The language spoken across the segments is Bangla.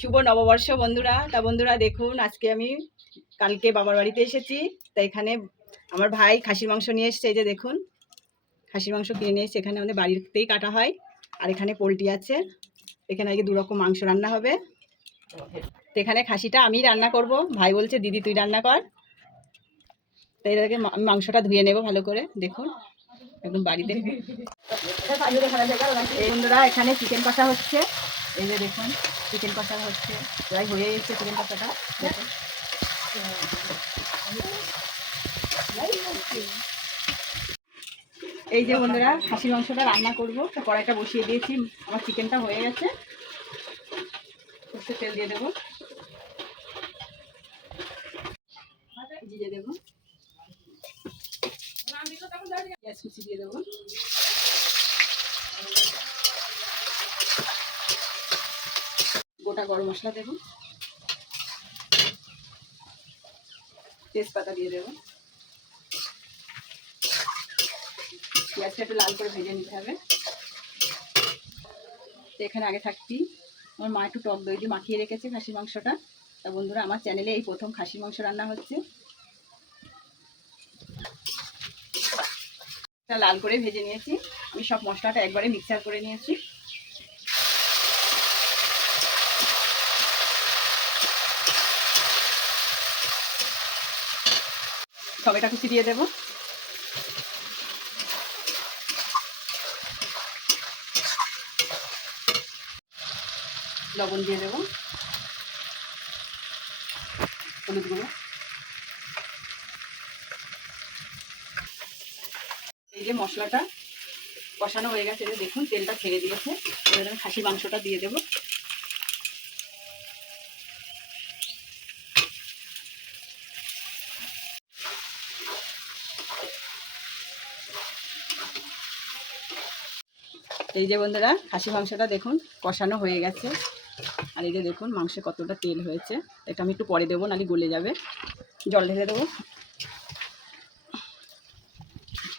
শুভ নববর্ষ বন্ধুরা। তা বন্ধুরা দেখুন, আজকে আমি কালকে বাবার বাড়িতে এসেছি। তা এখানে আমার ভাই খাসির মাংস নিয়ে এসেছে। এই যে দেখুন, খাসির মাংস কিনে নিয়ে এসেছে। এখানে আমাদের বাড়িতেই কাটা হয়। আর এখানে পোলট্রি আছে। এখানে আজকে 2 রকম মাংস রান্না হবে। তো এখানে খাসিটা আমি রান্না করব। ভাই বলছে দিদি তুই রান্না কর। তাই এর আগে আমি মাংসটা ধুয়ে নেব ভালো করে। দেখুন একদম বাড়িতে। এই বন্ধুরা এখানে চিকেন কষা হচ্ছে। এই যে দেখুন চিকেন কষা হচ্ছে, প্রায় হয়ে এসেছে চিকেন কষাটা। দেখুন এই যে বন্ধুরা খাসির মাংসটা রান্না করবো। কড়াইটা বসিয়ে দিয়েছি, আমার চিকেনটা হয়ে গেছে। সরষের তেল দিয়ে দেবো, জিরে দেবো, পেঁয়াজ কুচি দিয়ে দেবো, গোটা গরম মশলা দেবো, তেজপাতা দিয়ে দেবো। পেঁয়াজটা একটু লাল করে ভেজে নিতে হবে। তো এখানে আগে থাকতি আমার মা একটু টক দই দিয়ে মাখিয়ে রেখেছে খাসির মাংসটা। তা বন্ধুরা আমার চ্যানেলে এই প্রথম খাসির মাংস রান্না হচ্ছে। লাল করে ভেজে নিয়েছি। আমি সব মশলাটা একবারে মিক্সার করে নিয়েছি। টমেটো কুচি দিয়ে দেবো, লবণ দিয়ে দেবো, হলুদ গুঁড়ো। এই যে মশলাটা কষানো হয়ে গেছে, দেখুন তেলটা ছেড়ে দিয়েছে। এবার আমি খাসির মাংসটা দিয়ে দেবো। এই যে বন্ধুরা খাসি মাংসটা দেখুন কষানো হয়ে গেছে। আর এই যে দেখুন মাংসে কতটা তেল হয়েছে। এটা আমি একটু পরে দেবো, নাহলে গলে যাবে। জল ঢেলে দেবো।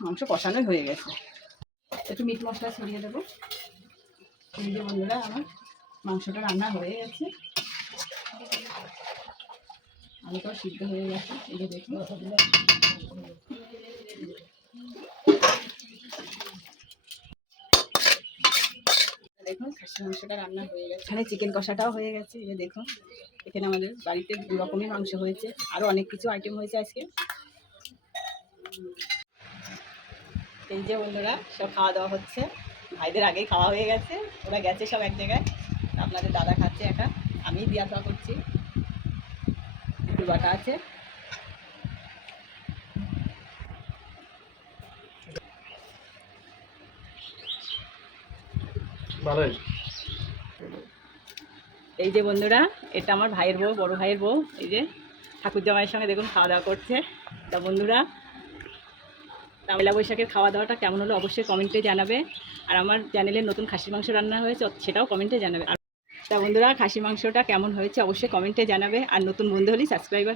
মাংস কষানোই হয়ে গেছে। একটু মিট মশলা ছড়িয়ে দেবো। এই যে বন্ধুরা আমার মাংসটা রান্না হয়ে গেছে, আলুটাও সিদ্ধ হয়ে গেছে। এই যে দেখুন দেখুন খাসি মাংসটা রান্না হয়ে গেছে। এখানে চিকেন কষাটাও হয়ে গেছে। এই যে দেখুন এখানে আমাদের বাড়িতে 2 রকমই মাংস হয়েছে, আরও অনেক কিছু আইটেম হয়েছে আজকে। এই যে বন্ধুরা সব খাওয়া দাওয়া হচ্ছে। ভাইদের আগেই খাওয়া হয়ে গেছে, ওরা গেছে সব এক জায়গায়। আপনাদের দাদা খাচ্ছে একা, আমি দিয়া খাওয়া করছি। একটু বাটা আছে। এই যে বন্ধুরা এটা আমার ভাইয়ের বউ, বড় ভাইয়ের বউ। এই যে ঠাকুর জামাইয়ের সঙ্গে দেখুন খাওয়া দাওয়া করছে। তা বন্ধুরা পয়লা বৈশাখের খাওয়া দাওয়াটা কেমন হলো অবশ্যই কমেন্টে জানাবে। আর আমার চ্যানেলে নতুন খাসি মাংস রান্না হয়েছে, সেটাও কমেন্টে জানাবে। তা বন্ধুরা খাসি মাংসটা কেমন হয়েছে অবশ্যই কমেন্টে জানাবে। আর নতুন বন্ধু হলেই সাবস্ক্রাইবার